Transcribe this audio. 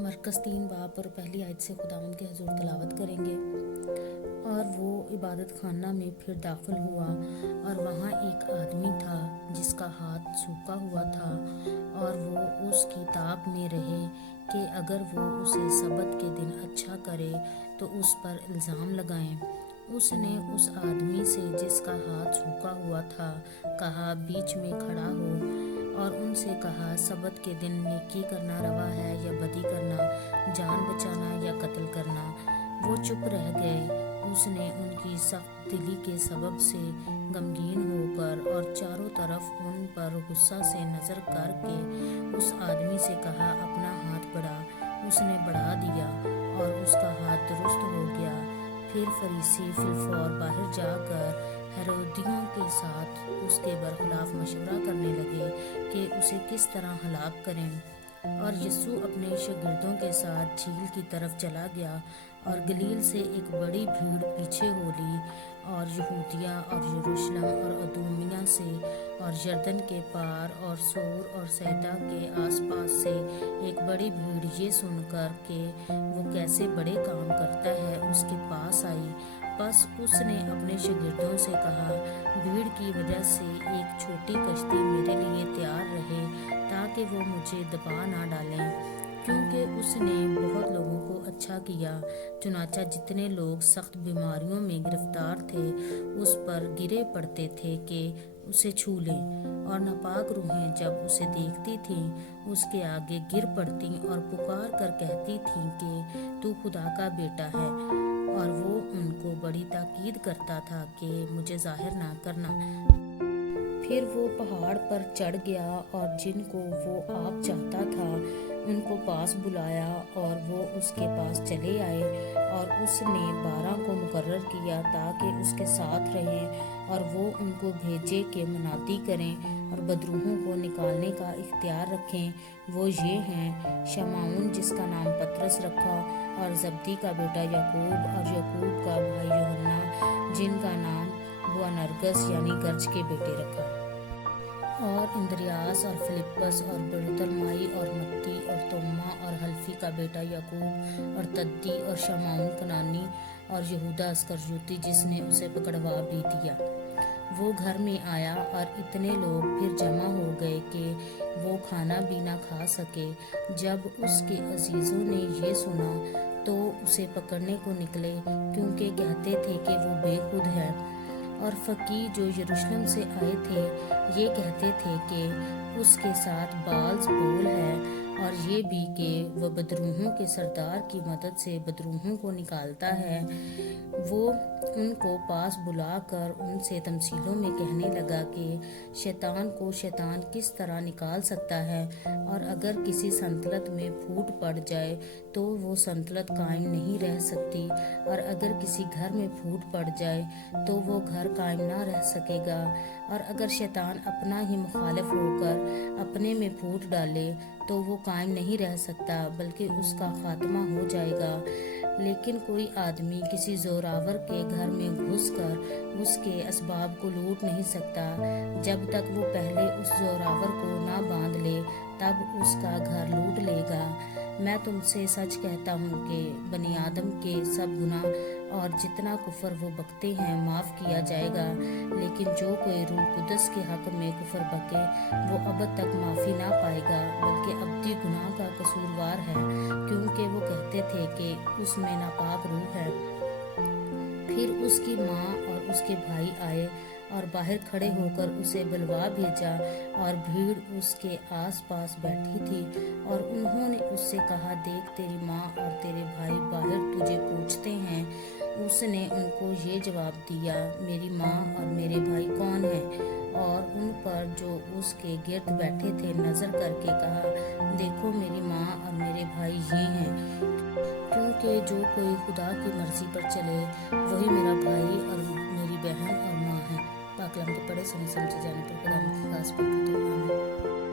मरकज़ 3 बाब और पहली आयत से खुदावंद के हुजूर तिलावत करेंगे। और वो इबादत खाना में फिर दाखिल हुआ और वहाँ एक आदमी था जिसका हाथ सूखा हुआ था, और वो उसकी ताक में रहे कि अगर वो उसे सबत के दिन अच्छा करे तो उस पर इल्ज़ाम लगाएं। उसने उस आदमी से जिसका हाथ सूखा हुआ था कहा, बीच में खड़ा हो, और उनसे कहा, सबत के दिन नेकी करना रवा है या बदी करना, जान बचाना या कत्ल करना। वो चुप रह गए। उसने उनकी सख्त दिली के सबब से गमगीन होकर और चारों तरफ उन पर गुस्सा से नज़र करके उस आदमी से कहा, अपना हाथ बढ़ा। उसने बढ़ा दिया और उसका हाथ दुरुस्त हो गया। फिर फरीसी फिलफौर बाहर जाकर हेरोदियों के साथ उसके बरखिलाफ मशवरा करने लगे कि उसे किस तरह हलाक करें। और यीशु अपने शागिर्दों के साथ झील की तरफ चला गया, और गलील से एक बड़ी भीड़ पीछे हो ली, और यहूदिया और यरूशलेम और अदूमिया से और यरदन के पार और सूर और सैदा के आसपास से एक बड़ी भीड़ ये सुनकर कि वो कैसे बड़े काम करता है उसके पास आई। बस उसने अपने शागिर्दों से कहा, भीड़ की वजह से एक छोटी कश्ती मेरे लिए तैयार रहे ताकि वो मुझे दबा ना डालें, क्योंकि उसने बहुत लोगों को अच्छा किया। चुनाचा जितने लोग सख्त बीमारियों में गिरफ्तार थे उस पर गिरे पड़ते थे कि उसे छू लें, और नापाक रूहें जब उसे देखती थीं उसके आगे गिर पड़ती और पुकार कर कहती थीं कि तू खुदा का बेटा है, और वो उनको बड़ी ताकीद करता था कि मुझे जाहिर ना करना। फिर वो पहाड़ पर चढ़ गया और जिनको वो आप चाहता था उनको पास बुलाया, और वो उसके पास चले आए, और उसने 12 को मुकर्रर किया ताकि उसके साथ रहें, और वो उनको भेजे कि मुनादी करें और बदरूहों को निकालने का इख्तियार रखें। वो ये हैं, शमाउन जिसका नाम पतरस रखा, और जब्दी का बेटा याकूब, और याकूब का भाई यूहन्ना जिनका नाम बुअनर्गस यानी गर्ज के बेटे रखा, और इंद्रियास और फिलिप्पस और बरतलमाई और मत्ती और तोमा और हल्फी का बेटा याकूब और तद्दी और शमाउन कनानी और यहूदा अस्करयोती जिसने उसे पकड़वा भी दिया। वो घर में आया और इतने लोग फिर जमा हो गए कि वो खाना भी ना खा सके। जब उसके अजीज़ों ने ये सुना तो उसे पकड़ने को निकले, क्योंकि कहते थे कि वो बेखुद है। और फकीह जो यरूशलेम से आए थे ये कहते थे कि उसके साथ बाल्ज़बूल है, और ये भी कि वह बदरूहों के सरदार की मदद से बदरूहों को निकालता है। वो उनको पास बुलाकर उनसे तमसीलों में कहने लगा कि शैतान को शैतान किस तरह निकाल सकता है, और अगर किसी संतलत में फूट पड़ जाए तो वो संतलत कायम नहीं रह सकती, और अगर किसी घर में फूट पड़ जाए तो वो घर कायम ना रह सकेगा, और अगर शैतान अपना ही मुखालिफ होकर अपने में फूट डाले तो वो कायम नहीं रह सकता बल्कि उसका खात्मा हो जाएगा। लेकिन कोई आदमी किसी जोरावर के घर में घुसकर उसके असबाब को लूट नहीं सकता जब तक वो पहले उस जोरावर को ना बांध ले, तब उसका घर लूट लेगा। मैं तुमसे सच कहता हूँ कि बनी आदम के सब गुनाह और जितना कुफर वो बकते हैं माफ़ किया जाएगा, लेकिन जो कोई रूह कुदस के हक में कुफर बके वो अब तक माफ़ी ना पाएगा बल्कि अब्दी गुनाह का कसूरवार है, क्योंकि वो कहते थे कि उसमें नापाक रूह है। फिर उसकी माँ और उसके भाई आए और बाहर खड़े होकर उसे बुलवा भेजा, और भीड़ उसके आसपास बैठी थी, और उन्होंने उससे कहा, देख तेरी माँ और तेरे भाई बाहर तुझे पूछते हैं। उसने उनको ये जवाब दिया, मेरी माँ और मेरे भाई कौन हैं? और उन पर जो उसके गिर्द बैठे थे नज़र करके कहा, देखो मेरी माँ और मेरे भाई ये हैं, क्योंकि जो कोई खुदा की मर्जी पर चले वही मेरा भाई और मेरी बहन और माँ है। पाक कलाम के पढ़े सुने समझे जाने पर खुदा की खास बरकत हो। आमीन।